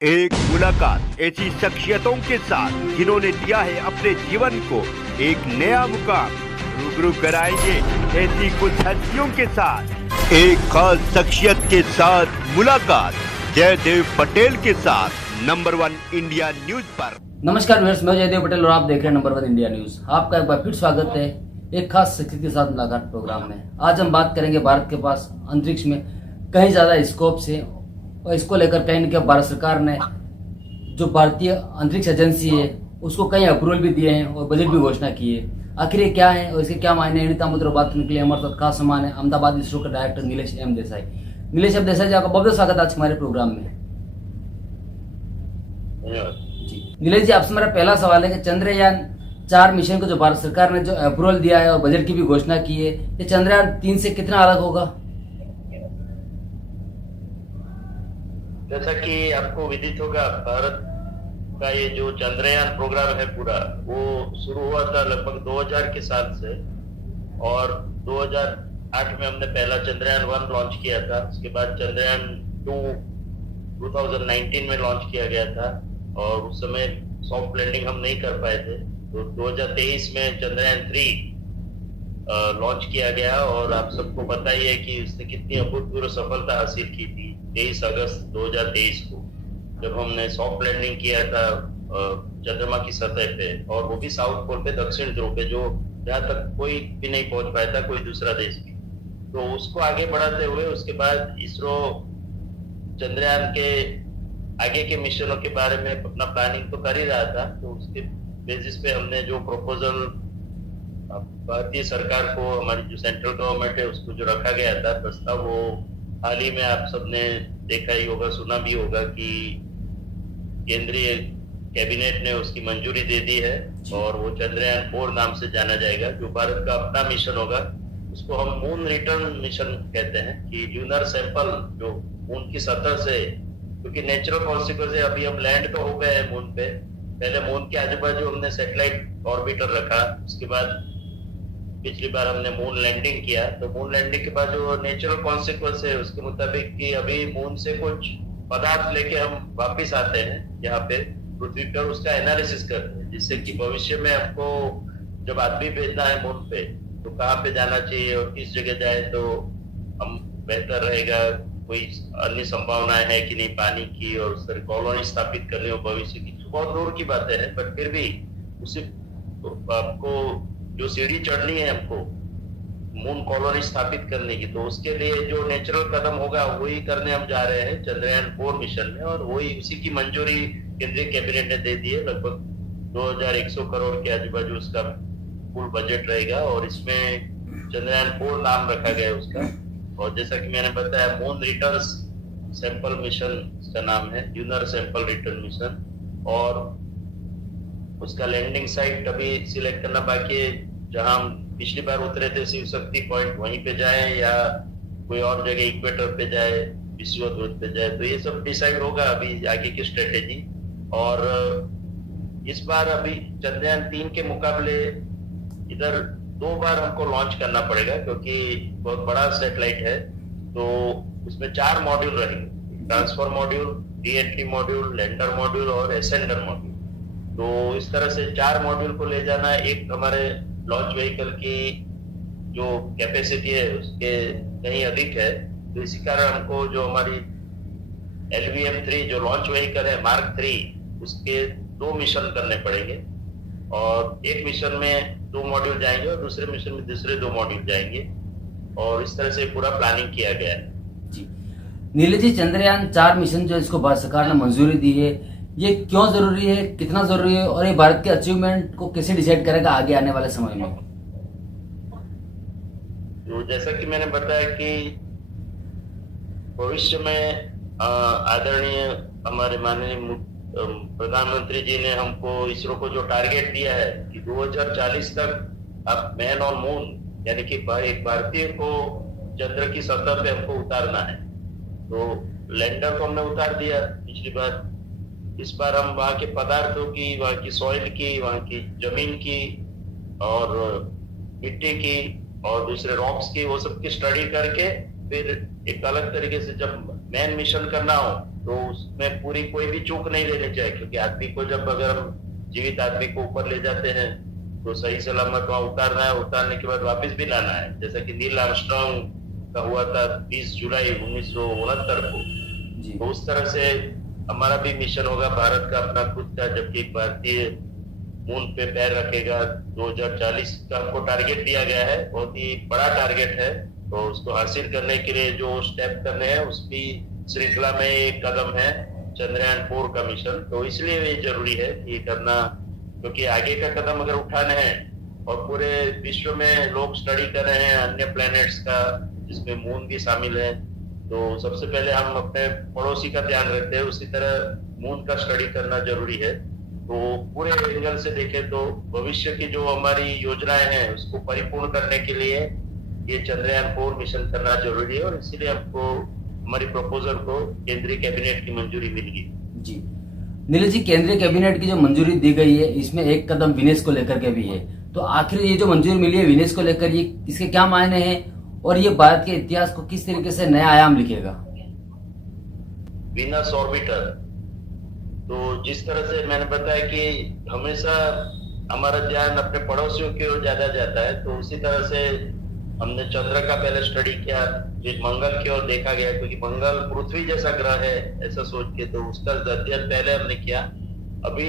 एक मुलाकात ऐसी शख्सियतों के साथ जिन्होंने दिया है अपने जीवन को एक नया मुकाम। रूबरू कराएंगे ऐसी कुछ हस्तियों के साथ एक खास शख्सियत के साथ मुलाकात जयदेव पटेल के साथ नंबर 1 इंडिया न्यूज पर। नमस्कार व्यूअर्स, मैं जयदेव पटेल और आप देख रहे हैं नंबर 1 इंडिया न्यूज। आपका एक बार फिर स्वागत है एक खास शख्सियत के साथ मुलाकात प्रोग्राम में। आज हम बात करेंगे भारत के पास अंतरिक्ष में कहीं ज्यादा स्कोप है और इसको लेकर कहीं न कहीं भारत सरकार ने जो भारतीय अंतरिक्ष एजेंसी है उसको कई अप्रूवल भी दिए हैं और बजट भी घोषणा की है। आखिर ये क्या है और इसके क्या मायने हैं, मुद्दों बात करने के लिए हमारे साथ खास सम्मान है अहमदाबाद इसरो के director Nilesh M Desai. Nilesh M Desai ji, आपका बहुत बहुत स्वागत है आज हमारे प्रोग्राम में। जी नीलेश जी, आपसे मेरा पहला सवाल है कि चंद्रयान 4 मिशन को जो भारत सरकार ने जो अप्रूवल दिया है और बजट की भी घोषणा की है, ये चंद्रयान 3 से कितना अलग होगा? जैसा कि आपको विदित होगा, भारत का ये जो चंद्रयान प्रोग्राम है पूरा, वो शुरू हुआ था लगभग 2000 के साल से और 2008 में हमने पहला चंद्रयान 1 लॉन्च किया था। उसके बाद चंद्रयान 2 2019 में लॉन्च किया गया था और उस समय सॉफ्ट लैंडिंग हम नहीं कर पाए थे। तो 2023 में चंद्रयान 3 लॉन्च किया गया और आप सबको पता ही है कि उसने कितनी अभूतपूर्व सफलता हासिल की थी। 23 अगस्त 2023 को जब हमने सॉफ्ट लैंडिंग किया था चंद्रमा की सतह पे, और वो भी साउथ पोल पे, दक्षिण ध्रुव पे, जो जहाँ तक कोई भी नहीं पहुंच पाया था, कोई दूसरा देश भी। तो उसको आगे बढ़ाते हुए उसके बाद इसरो चंद्रयान के आगे के मिशनों के बारे में अपना प्लानिंग तो कर ही रहा था। तो उसके बेसिस पे हमने जो प्रपोजल भारतीय सरकार को, हमारी जो सेंट्रल गवर्नमेंट है, उसको जो रखा गया था प्रस्ताव, वो हाल ही में आप सबने देखा ही होगा, सुना भी होगा कि केंद्रीय कैबिनेट ने उसकी मंजूरी दे दी है और वो चंद्रयान 4 नाम से जाना जाएगा, जो भारत का अपना मिशन होगा। उसको हम मून रिटर्न मिशन कहते हैं कि ल्यूनर सैंपल जो मून की सतह से, क्योंकि नेचुरल कॉन्सिक्वेंस है, अभी हम लैंड तो हो गए हैं मून पे, पहले मून के आजू बाजू हमने सैटेलाइट ऑर्बिटर रखा, उसके बाद पिछली बार हमने मून लैंडिंग किया। तो मून लैंडिंग के बाद जो नेचुरल कॉन्सिक्वेंस है उसके मुताबिक कि अभी मून से कुछ पदार्थ लेके हम वापिस आते हैं यहाँ पे पृथ्वी पर, उसका एनालिसिस करते हैं, जिससे कि भविष्य में हमको जब आदमी भेजना है मून पे तो कहाँ पे जाना चाहिए और किस जगह जाए तो हम बेहतर रहेगा, कोई अन्य संभावनाएं है कि नहीं पानी की, और उस तरह कॉलोनी स्थापित करने और भविष्य की बहुत दूर की बातें हैं, पर फिर भी उसे आपको जो सीढ़ी चढ़नी है हमको मून कॉलोनी स्थापित करने की, तो उसके लिए जो नेचुरल कदम होगा वही करने हम जा रहे हैं चंद्रयान 4 मिशन में। और वही उसी की मंजूरी केंद्रीय कैबिनेट ने दे दी है। लगभग 2100 करोड़ के आजू बाजू उसका कुल बजट रहेगा और इसमें चंद्रयान 4 नाम रखा गया है उसका। और जैसा कि मैंने बताया, मून रिटर्न सैंपल मिशन उसका नाम है, ल्यूनर सैंपल रिटर्न मिशन। और उसका लैंडिंग साइट अभी सिलेक्ट करना बाकी है, जहां हम पिछली बार उतरे थे शिव शक्ति पॉइंट, वहीं पे जाए या कोई और जगह इक्वेटर पे जाए, विषुवत पे जाए, तो ये सब डिसाइड होगा अभी आगे की स्ट्रेटेजी। और इस बार अभी चंद्रयान 3 के मुकाबले इधर 2 बार हमको लॉन्च करना पड़ेगा, क्योंकि बहुत बड़ा सैटेलाइट है। तो उसमें 4 मॉड्यूल रहेंगे, transfer module, re-entry module, lander module और एसेंडर मॉड्यूल। तो इस तरह से 4 मॉड्यूल को ले जाना, एक हमारे लॉन्च व्हीकल की जो कैपेसिटी है उसके कहीं अधिक है, तो इसी कारण हमको जो हमारी LVM-3 जो लॉन्च व्हीकल है मार्क 3, उसके 2 मिशन करने पड़ेंगे। और एक मिशन में 2 मॉड्यूल जाएंगे और दूसरे मिशन में दूसरे 2 मॉड्यूल जाएंगे, और इस तरह से पूरा प्लानिंग किया गया है। जी नीलेश जी, चंद्रयान 4 मिशन जो इसको भारत सरकार ने मंजूरी दी है, ये क्यों जरूरी है, कितना जरूरी है, और ये भारत के अचीवमेंट को कैसे डिसाइड करेगा आगे आने वाले समय में? तो जैसा कि मैंने बताया कि भविष्य में आदरणीय हमारे माननीय प्रधानमंत्री जी ने हमको, इसरो को जो टारगेट दिया है कि 2040 तक आप मैन ऑन मून, यानी कि एक भारतीय को चंद्र की सतह पे हमको उतारना है। तो लैंडर को हमने उतार दिया पिछली बार। इस बार हम वहाँ के पदार्थों की, वहाँ की सॉइल की, वहाँ की जमीन की और मिट्टी की और दूसरे रॉक्स की, वो सब की स्टडी करके फिर एक अलग तरीके से जब मेन मिशन करना हो तो उसमें पूरी कोई भी चूक नहीं लेनी चाहिए, क्योंकि आदमी को जब अगर हम जीवित आदमी को ऊपर ले जाते हैं तो सही सलामत वहां उतारना है, उतारने के बाद वापस भी लाना है। जैसा कि नील आर्मस्ट्रांग का हुआ था 20 जुलाई 1969 को, जी तो उस तरह से हमारा भी मिशन होगा भारत का अपना खुद का, जबकि भारतीय मून पे पैर रखेगा 2040 का हमको टारगेट दिया गया है। बहुत ही बड़ा टारगेट है, तो उसको हासिल करने के लिए जो स्टेप करने हैं उसकी श्रृंखला में एक कदम है चंद्रयान 4 का मिशन। तो इसलिए ये जरूरी है कि करना, क्योंकि आगे का कदम अगर उठाने हैं और पूरे विश्व में लोग स्टडी कर रहे हैं अन्य प्लैनेट्स का जिसमें मून भी शामिल है, तो सबसे पहले हम अपने पड़ोसी का ध्यान रखते हैं, उसी तरह मून का स्टडी करना जरूरी है। तो पूरे एंगल से देखें तो भविष्य की जो हमारी योजनाएं हैं उसको परिपूर्ण करने के लिए ये चंद्रयान 4 मिशन करना जरूरी है, और इसीलिए हमको हमारी प्रपोजल को केंद्रीय कैबिनेट की मंजूरी मिल गई। जी नीरज जी, केंद्रीय कैबिनेट की जो मंजूरी दी गई है इसमें एक कदम विनेश को लेकर के भी है, तो आखिर ये जो मंजूरी मिली है विनेश को लेकर, ये इसके क्या मायने हैं और ये भारत के इतिहास को किस तरीके से नया आयाम लिखेगा? वीनस ऑर्बिटर, तो जिस तरह से मैंने बताया कि हमेशा हमारा ध्यान अपने पड़ोसियों की ओर ज्यादा जाता है, तो उसी तरह से हमने चंद्र का पहले स्टडी किया, फिर मंगल की ओर देखा गया, क्योंकि मंगल पृथ्वी जैसा ग्रह है ऐसा सोच के, तो उसका अध्ययन पहले हमने किया। अभी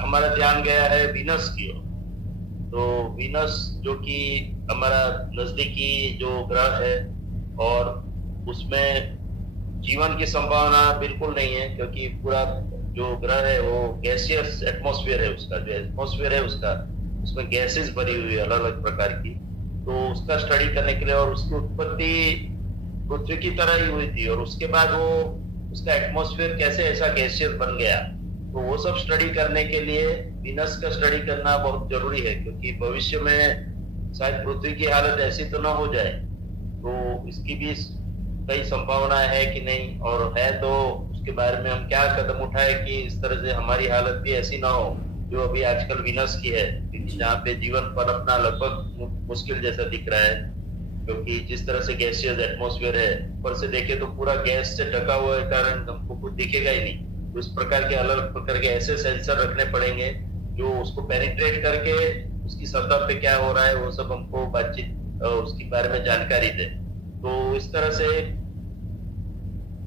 हमारा ध्यान गया है वीनस की ओर। तो वीनस जो कि हमारा नजदीकी जो ग्रह है और उसमें जीवन की संभावना बिल्कुल नहीं है, क्योंकि पूरा जो ग्रह है वो गैसियस एटमॉस्फेयर है, उसका जो एटमॉस्फेयर है उसका उसमें गैसेस भरी हुई है अलग अलग प्रकार की। तो उसका स्टडी करने के लिए, और उसकी उत्पत्ति पृथ्वी की तरह ही हुई थी और उसके बाद वो उसका एटमॉस्फेयर कैसे ऐसा गैसियस बन गया, तो वो सब स्टडी करने के लिए वीनस का स्टडी करना बहुत जरूरी है, क्योंकि भविष्य में शायद पृथ्वी की हालत ऐसी तो ना हो जाए, तो इसकी भी कई संभावना है कि नहीं, और है तो उसके बारे में हम क्या कदम उठाए कि इस तरह से हमारी हालत भी ऐसी ना हो जो अभी आजकल वीनस की है, क्योंकि जहाँ पे जीवन पर अपना लगभग मुश्किल जैसा दिख रहा है, क्योंकि जिस तरह से गैसियस एटमॉस्फेयर है, ऊपर से देखे तो पूरा गैस से ढका हुआ है, कारण हमको कुछ दिखेगा ही नहीं। तो इस प्रकार के अलग अलग प्रकार के ऐसे सेंसर रखने पड़ेंगे जो उसको पेनिट्रेट करके उसकी सतह पे क्या हो रहा है वो सब हमको बातचीत उसके बारे में जानकारी दे। तो इस तरह से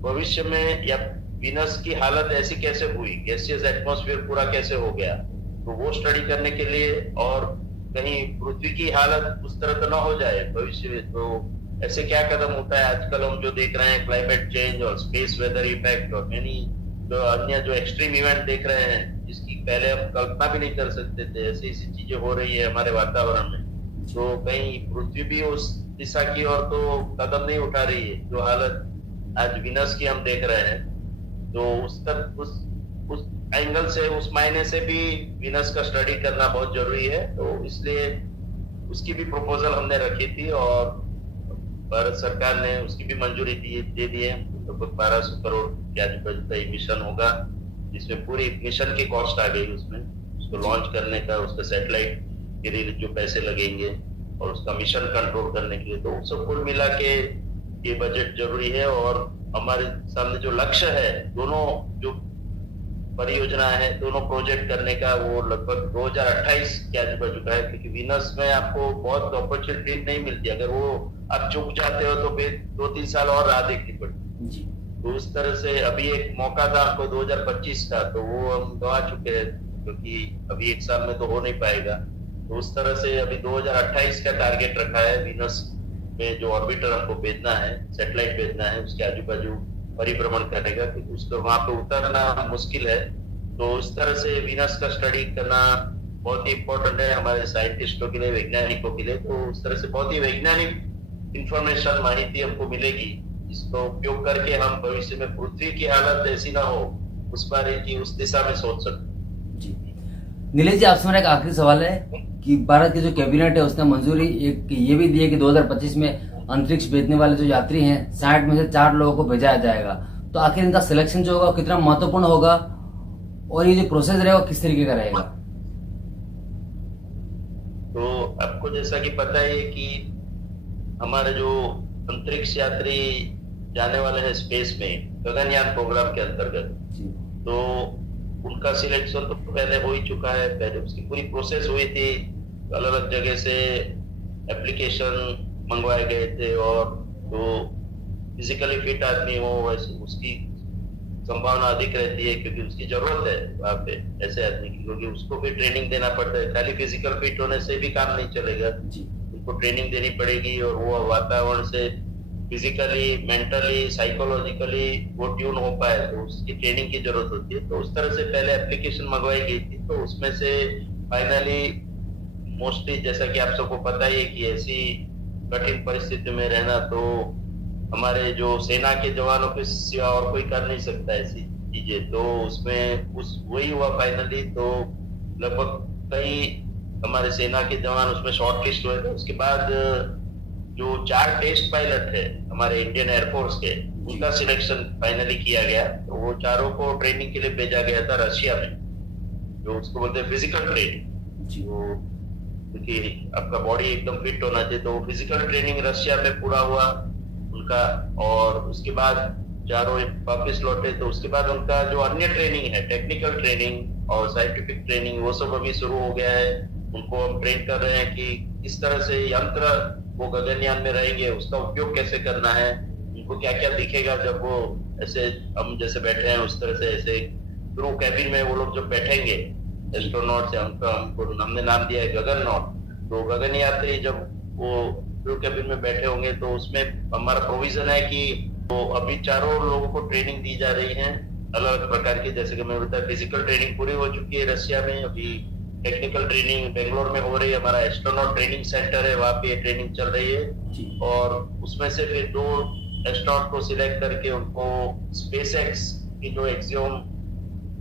भविष्य में या वीनस की हालत ऐसी कैसे हुई, गैसियस एटमॉस्फेयर पूरा कैसे हो गया, तो वो स्टडी करने के लिए, और कहीं पृथ्वी की हालत उस तरह तो ना हो जाए भविष्य में, तो ऐसे क्या कदम उठाए। आजकल हम जो देख रहे हैं क्लाइमेट चेंज और स्पेस वेदर इफेक्ट और मेनी जो अन्य जो एक्सट्रीम इवेंट देख रहे हैं जिसकी पहले हम कल्पना भी नहीं कर सकते थे, ऐसी ऐसी चीजें हो रही है हमारे वातावरण में, तो कहीं पृथ्वी भी उस दिशा की ओर तो कदम नहीं उठा रही है जो हालत आज वीनस की हम देख रहे हैं। तो उस एंगल से, उस मायने से भी वीनस का स्टडी करना बहुत जरूरी है, तो इसलिए उसकी भी प्रपोजल हमने रखी थी और भारत सरकार ने उसकी भी मंजूरी दे दी है। लगभग 1200 करोड़ के आजू-बाजू का मिशन होगा, जिसमें पूरी मिशन की कॉस्ट आ गई उसमें, उसको लॉन्च करने का, उसका सैटेलाइट के लिए जो पैसे लगेंगे और उसका मिशन कंट्रोल करने के लिए, तो सब कुल मिला के ये बजट जरूरी है। और हमारे सामने जो लक्ष्य है, दोनों जो परियोजना है, दोनों प्रोजेक्ट करने का, वो लगभग 2028 के आजू बाजू का है, क्योंकि वीनस में आपको बहुत अपॉर्चुनिटी नहीं मिलती, अगर वो आप चुक जाते हो तो फिर 2-3 साल और राह देखनी पड़ती। तो उस तरह से अभी एक मौका था आपको 2025 का, तो वो हम गवा चुके हैं, क्योंकि अभी एक साल में तो हो नहीं पाएगा। तो उस तरह से अभी 2028 का टारगेट रखा है वीनस में, जो ऑर्बिटर हमको भेजना है, सैटेलाइट भेजना है, उसके आजू बाजू परिभ्रमण करेगा, क्योंकि उसको वहां पे उतरना मुश्किल है। तो इस तरह से वीनस का स्टडी करना बहुत ही इम्पोर्टेंट है हमारे साइंटिस्टों के लिए, वैज्ञानिकों के लिए। तो उस तरह से बहुत ही वैज्ञानिक इंफॉर्मेशन, माहिती हमको मिलेगी, इसको उपयोग करके हम भविष्य में पृथ्वी की हालत ऐसी ना हो उस बारे की, उस दिशा में सोच सकते। नीलेश जी, आपसे मेरा एक आखिरी सवाल है कि भारत की जो कैबिनेट है उसने मंजूरी एक ये भी दी है कि 2025 में अंतरिक्ष भेजने वाले जो यात्री हैं 60 में से 4 लोगों को भेजा जाएगा, तो आखिर इनका सिलेक्शन जो होगा कितना महत्वपूर्ण होगा और ये जो प्रोसेस रहेगा किस तरीके का रहेगा? तो आपको जैसा कि पता है कि हमारे जो अंतरिक्ष यात्री जाने वाले हैं स्पेस में गगनयान प्रोग्राम के अंतर्गत। तो उनका सिलेक्शन तो पहले हो ही चुका है, पहले उसकी पूरी प्रोसेस हुई थी, अलग अलग जगह से एप्लीकेशन मंगवाए गए थे, और जो फिजिकली फिट आदमी हो वैसे उसकी संभावना अधिक रहती है, क्योंकि उसकी जरूरत है वहाँ पे ऐसे आदमी की, क्योंकि उसको भी ट्रेनिंग देना पड़ता है। खाली फिजिकल फिट होने से भी काम नहीं चलेगा, उनको ट्रेनिंग देनी पड़ेगी, और वो वातावरण से फिजिकली, मेंटली, साइकोलॉजिकली वो ट्यून हो पाए, तो उसकी ट्रेनिंग की जरूरत होती है। तो उस तरह से पहले एप्लीकेशन मंगवाई गई थी, तो उसमें से फाइनली मोस्टली, जैसा कि आप सबको पता ही है कि ऐसी कठिन परिस्थिति में रहना तो हमारे जो सेना के जवानों के सिवा और कोई कर नहीं सकता ऐसी चीजें, तो उसमें वही हुआ फाइनली। तो लगभग कई हमारे सेना के जवान उसमें शॉर्ट लिस्ट हुए थे। उसके बाद जो 4 टेस्ट पायलट है हमारे इंडियन एयरफोर्स के, उनका सिलेक्शन फाइनली किया गया। तो वो चारों को ट्रेनिंग के लिए भेजा गया था रशिया में, जो उसको बोलते हैं फिजिकल ट्रेनिंग। क्योंकि आपका बॉडी एकदम फिट होना चाहिए, तो फिजिकल ट्रेनिंग रशिया में पूरा हुआ उनका, और उसके बाद चारों वापिस लौटे। तो उसके बाद उनका जो अन्य ट्रेनिंग है, टेक्निकल ट्रेनिंग और साइंटिफिक ट्रेनिंग, वो सब अभी शुरू हो गया है। उनको हम ट्रेन कर रहे हैं कि किस तरह से यंत्र वो गगनयान में रहेंगे, उसका उपयोग कैसे करना है, उनको क्या क्या दिखेगा जब वो ऐसे हम जैसे बैठे हैं उस तरह से, ऐसे क्रू कैबिन में वो लोग जब बैठेंगे एस्ट्रोनॉट से, हमने नाम दिया है गगननॉट। तो गगन यात्री जब वो क्रू कैबिन में बैठे होंगे, तो उसमें हमारा प्रोविजन है कि वो अभी चारों लोगों को ट्रेनिंग दी जा रही है अलग अलग प्रकार की। जैसे कि मैं बताया, फिजिकल ट्रेनिंग पूरी हो चुकी है रशिया में, अभी टेक्निकल ट्रेनिंग बेंगलोर में हो रही है, हमारा एस्ट्रोनॉट ट्रेनिंग सेंटर है, वहाँ पे ट्रेनिंग चल रही है। और उसमें से फिर 2 एस्ट्रोनॉट को सिलेक्ट करके उनको स्पेसएक्स की जो एक्सियोम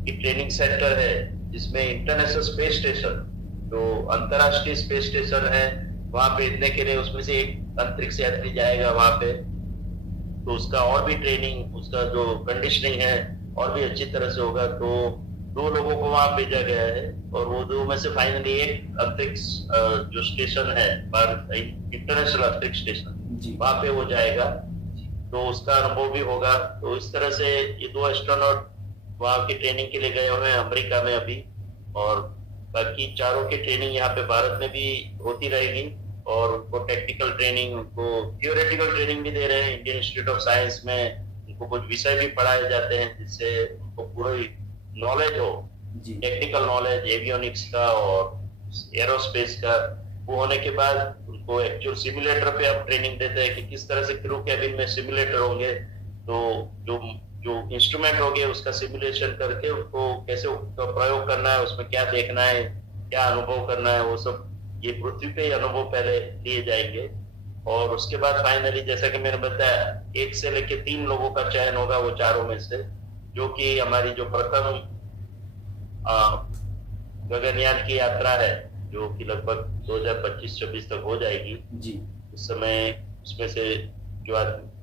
की ट्रेनिंग सेंटर है, जिसमें इंटरनेशनल स्पेस स्टेशन, जो अंतरराष्ट्रीय स्पेस स्टेशन है, वहां पे इतने के लिए उसमें से एक अंतरिक्ष यात्री जाएगा वहां पे। तो उसका और भी ट्रेनिंग, उसका जो कंडीशनिंग है और भी अच्छी तरह से होगा। तो 2 लोगों को वहां भेजा गया है, और वो 2 में से फाइनली एक अंतरिक्ष जो स्टेशन है, इंटरनेशनल अंतरिक्ष स्टेशन, वहां पे वो जाएगा, तो उसका अनुभव भी होगा। तो इस तरह से ये 2 एस्ट्रोनॉट वहां की ट्रेनिंग के लिए गए हुए हैं अमेरिका में अभी, और बाकी चारों की ट्रेनिंग यहाँ पे भारत में भी होती रहेगी। और उनको टेक्निकल ट्रेनिंग, उनको थियोरेटिकल ट्रेनिंग भी दे रहे हैं। इंडियन इंस्टीट्यूट ऑफ साइंस में उनको कुछ विषय भी पढ़ाए जाते हैं, जिससे उनको पूरी नॉलेज हो, टेक्निकल नॉलेज एवियोनिक्स का और एरोस्पेस का। वो होने के बाद उनको एक्चुअल सिमुलेटर पे आप ट्रेनिंग देते हैं कि किस तरह से क्रू कैबिन में सिमुलेटर होंगे, तो जो इंस्ट्रूमेंट होंगे उसका सिमुलेशन करके उनको कैसे उसका प्रयोग करना है, उसमें क्या देखना है, क्या अनुभव करना है, वो सब ये पृथ्वी पे ही अनुभव पहले लिए जाएंगे। और उसके बाद फाइनली, जैसा कि मैंने बताया, 1 से लेके 3 लोगों का चयन होगा वो चारों में से, जो कि हमारी जो प्रथम गगनयान की यात्रा है, जो कि लगभग 2025-26 तक हो जाएगी जी। उस समय उसमें से जो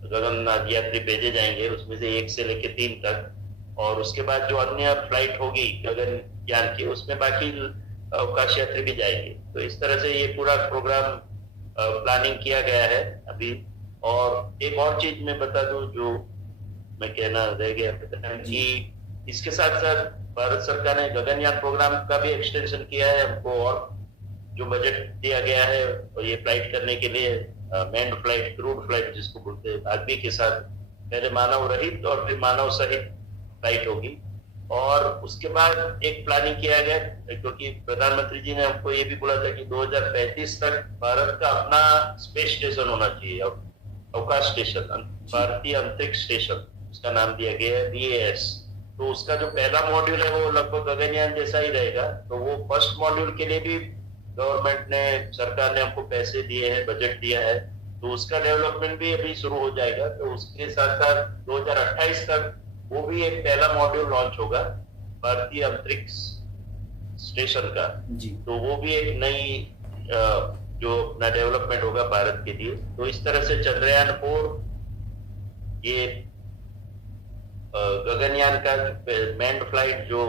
गगनयान यात्री भेजे जाएंगे, उसमें से 1 से लेके 3 तक। और उसके बाद जो अन्य फ्लाइट होगी गगनयान की, उसमें बाकी अवकाश यात्री भी जाएंगे। तो इस तरह से ये पूरा प्रोग्राम प्लानिंग किया गया है अभी। और एक और चीज मैं बता दूं जो मैं कहना रह गया कि इसके साथ साथ भारत सरकार ने गगनयान प्रोग्राम का भी एक्सटेंशन किया है। हमको और जो बजट दिया गया है और ये फ्लाइट करने के लिए मैन्ड फ्लाइट, क्रूड फ्लाइट जिसको बोलते हैं, आदमी के साथ पहले मानव रहित और फिर मानव सहित फ्लाइट होगी। और उसके बाद एक प्लानिंग किया गया, क्योंकि प्रधानमंत्री जी ने हमको ये भी बोला था कि 2035 तक भारत का अपना स्पेस स्टेशन होना चाहिए, अवकाश स्टेशन, भारतीय अंतरिक्ष स्टेशन, उसका नाम दिया गया है VAS। तो उसका जो पहला मॉड्यूल है वो लगभग गगनयान जैसा ही रहेगा। तो वो फर्स्ट मॉड्यूल के लिए भी गवर्नमेंट ने, सरकार ने हमको पैसे दिए हैं, बजट दिया है, तो उसका डेवलपमेंट भी अभी शुरू हो जाएगा। तो उसके साथ साथ 2028 तक वो भी एक पहला मॉड्यूल लॉन्च होगा भारतीय अंतरिक्ष स्टेशन का जी। तो वो भी एक नई जो अपना डेवलपमेंट होगा भारत के लिए। तो इस तरह से चंद्रयान 4 ये गगनयान का मैन्ड फ्लाइट, जो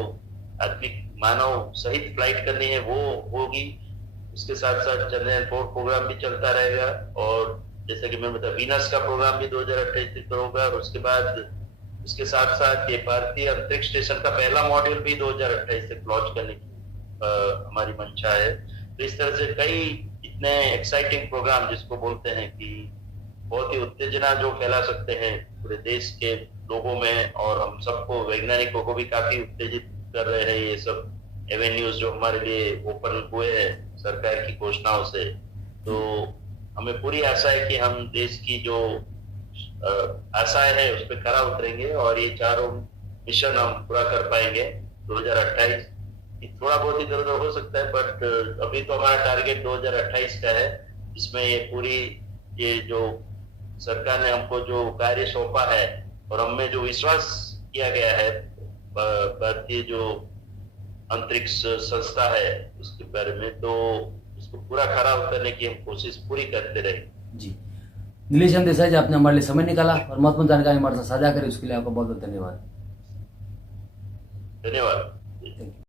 आदमी मानव सहित फ्लाइट करनी है, वो होगी। उसके साथ साथ चंद्रयान 4 प्रोग्राम भी चलता रहेगा। और जैसे कि मैं बता, वीनस का प्रोग्राम भी 2028 तक होगा, और उसके बाद उसके साथ साथ ये भारतीय अंतरिक्ष स्टेशन का पहला मॉड्यूल भी 2028 तक लॉन्च करने की हमारी मंशा है। तो इस तरह से कई इतने एक्साइटिंग प्रोग्राम जिसको बोलते हैं कि बहुत ही उत्तेजना जो फैला सकते हैं पूरे देश के लोगों में, और हम सबको वैज्ञानिकों को भी काफी उत्तेजित कर रहे हैं ये सब एवेन्यूज जो हमारे लिए ओपन हुए हैं सरकार की घोषणाओं से। तो हमें पूरी आशा है कि हम देश की जो आशाएं हैं उस पर खरा उतरेंगे और ये चारों मिशन हम पूरा कर पाएंगे 2028। थोड़ा बहुत इधर उधर हो सकता है, बट अभी तो हमारा टारगेट 2028 का है, जिसमें ये पूरी ये जो सरकार ने हमको जो कार्य सौंपा है और हमें जो विश्वास किया गया है भारतीय जो अंतरिक्ष संस्था है उसके बारे में, तो उसको पूरा खरा उतरने की हम कोशिश पूरी करते रहे। जी, नीलेश देसाई जी, आपने हमारे लिए समय निकाला और महत्वपूर्ण जानकारी हमारे साथ साझा करी, उसके लिए आपका बहुत बहुत धन्यवाद। धन्यवाद।